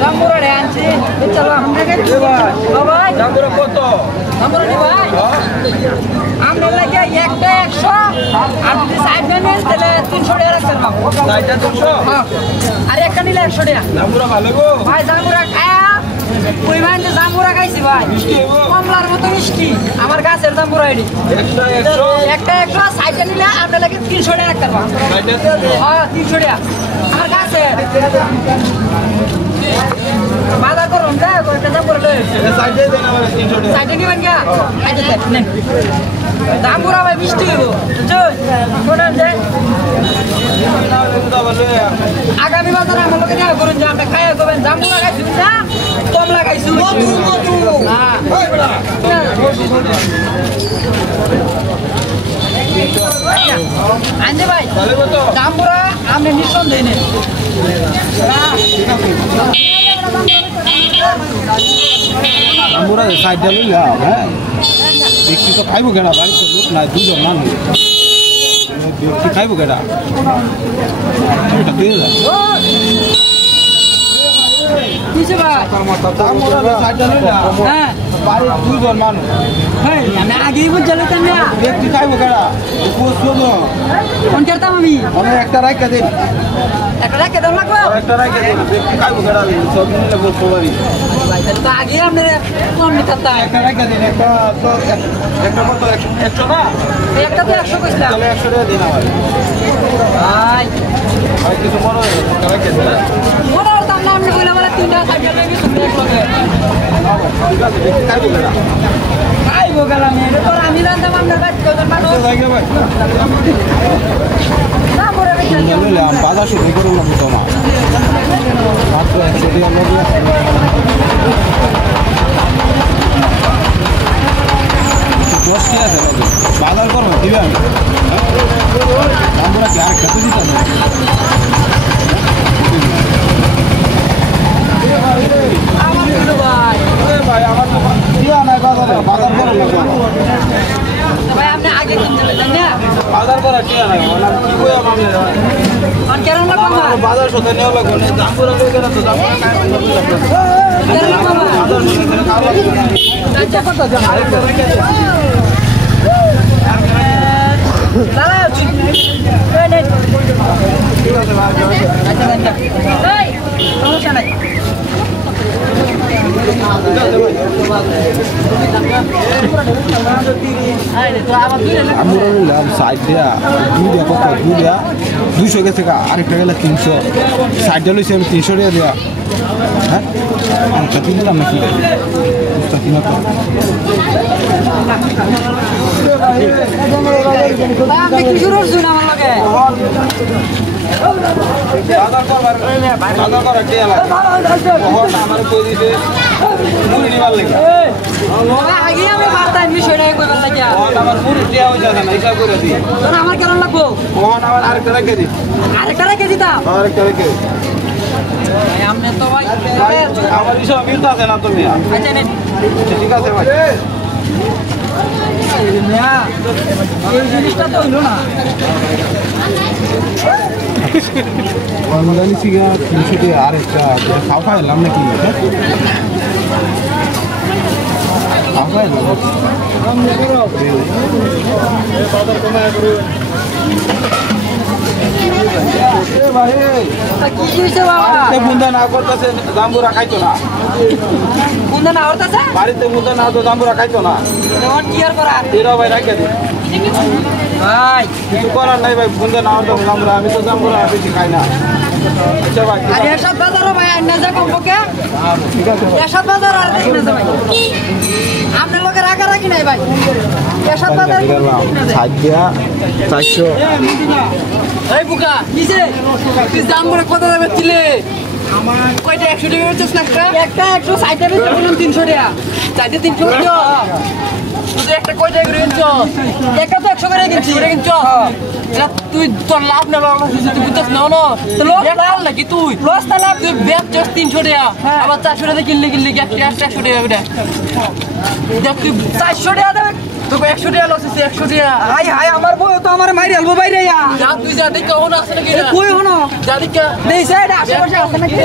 জাম্বুরা রে আনছি চলো আমরা কে ভাই জাম্বুরা কত জাম্বুরা নি ভাই আমরা লাগে একটা 100 আর যদি সাইড নেন তাহলে 300 টাকা রাখতে পারবো সাইডটা 200 হ্যাঁ আর একটা নিলে 100 টাকা জাম্বুরা ভালো গো ভাই জাম্বুরা খায়া ওই ভাই যে জাম্বুরা খাইছি ভাই কমলার মতো মিষ্টি আমার গাছের জাম্বুরা এডি একটা 100 সাইডটা নিলে আমরা লাগে 300 টাকা রাখতে পারবো হ্যাঁ 300 টাকা আমার গাছে বাজার করুন দে কয়টা জাম্বুরা লই সাইডে দেন আমার 300 টাকা সাইডে কি বাঙ্গা আইতে নেন জাম্বুরা ভাই মিষ্টি হইবো বুঝছেন কোনান যে আগামী বাজারে আমার লোকে দেখা করুন যে আমরা খাইয়া করবেন জাম্বুরা খাইছি না কমলা খাইছি হ্যাঁ আনতে ভাই জাম্বুরা আমরা নিঃসন্দেহে নেন জাম্বুরা সাইড লইলা হ্যাঁ ব্যক্তি তো খাইব কেনা বাড়িতে লোক নাই দুজন মানুষ ব্যক্তি খাইব কেনা এটা দিয়ে যা কিছে ভাই জাম্বুরা সাইড লইলা হ্যাঁ বাড়িতে দুজন মানুষ হ্যাঁ আমি আগেই বুঝলে তো না ব্যক্তি খাইব কেনা কোন কোন করতাম আমি একটা রাইকা দেন একটা রাখে দাও লাগবে একটা রাইকা দেন ব্যক্তি খাইব কেনা সব মিলে বলতে পারি ভাই তো আগে আমরা কম নিতাম একটা রাইকা দেন একটা কত 100 না একটা তো 100 কইছিলাম তাহলে 100 টাকা দিন আমার ভাই ভাই কিছু মনে হয় রাইকা দেন মোটা দাম না আমরা কইলা বলে 3 টাকা সাইকেল লাগি শুনতে লাগে ঠিক আছে ব্যক্তি খাইব কেনা খাইবো গেলাম এরপর আমি রান্দাম আমরা বাইক কজন মানুষ লাগে ভাই না বড় রে নিলাম বাজার শুরু করলাম তো না মাত্র 100 টাকা লাগবে দশ কি আছে লাগে বাজার করো দিবে আমি আমরা কি আর কত দিতে হবে আমার দিলো ভাই ভাই আমার তো দিয়া নাই বাজারে বাজার করো ভাই আপনি আগে কিনতে দেন না বাজার করা দিয়া নাই মানে কি কই আমি কোন কেন লাগবে না বাজার সাথে নেওয়া লাগবে না দাম করে লই কেন তো দাম করে কাজ কেন লাগবে না বাজার সাথে কাজ লাগবে আচ্ছা কত জান দাদা এই নে ঠিক আছে ভাই আচ্ছা এই সমস্যা নাই আমরা নিলাম সাইড দিয়া দুইটা কত দুইটা 200 গেছে কা আরেকটা গেলে 300 সাইডটা লইছি আমি 300 টাকা দিয়া হ্যাঁ আচ্ছা কিনলাম নাকি বুঝতে কিনা তো আপনি কি শুরু করছেন আমার লগে দাদা করা কে লাগে তখন আমার কই দিছে মুড়ি নিবার লাগে আগে আমি বার্তা বিষয়টা কইবার লাগিয়া তখন আমার মুড়ি দেয়া হই যাবে না হিসাব করে দি তখন আমার কেন লাগবো তখন আমার আরেকটা রেখে দি আরেকটা রেখে দিতাম আরেকটা রেখে ভাই আপনি তো ভাই আমার হিসাব মিলতে আছে না তুমি আচ্ছা নেন ঠিক আছে ভাই এই জিনিসটা তো হইলো না অনুদানি সিগা 300 টাকা আরেকটা খাওয়া খাইলাম নাকি খাওয়া খাইলাম ভাই কি হইছে বাবা বাড়িতে বুন্দা না করতেছে জাম্বুরা খাইতো না কোনটা না হরতাছে বাড়িতে বুন্দা না তো জাম্বুরা খাইতো না এখন কি আর করা এরা ভাই রাখে দিন ভাই কিছু করার নাই ভাই বুন্দা না হতো জাম্বুরা আমি তো জাম্বুরা বেশি খাই না আচ্ছা ভাই আর এসব বাজারও ভাই আন্না যা কমপক্ষে ঠিক আছে ভাই এসব বাজার আর দেখি না ভাই আপনার লোকের রাখা রাখি নাই ভাই এসব বাজার সাইড দিয়া 400 এই বুকা কিসে তুই দাম করে কত দামে ছিলে কয়টা 100 টাকা বেচছ না একটা 100 সাইডে বেচে বলুন 300 টাকা চাইতে 300 টাকা তুই একটা কয় টাকা করে কিনছ একটা তো 100 করে কিনছি এটা কিনছ এটা তুই তোর লাভ না লাভ তুই বুঝছস না না তো লস লাভ নাকি তুই লস না লাভ তুই বেচছ 300 টাকা আবার 400 টাকা কিনলে একটা 100 টাকা বেটা দেখ তুই 400 টাকা দেবে তোকে 100 টাকা লস আছে 100 টাকা হাই হাই আমার বউ তো আমার মাইরে আলবো বাইরে যা তুই যা দেখ কোন আছে নাকি কই হনো যা দেখ নেই স্যার আশেপাশে আছে নাকি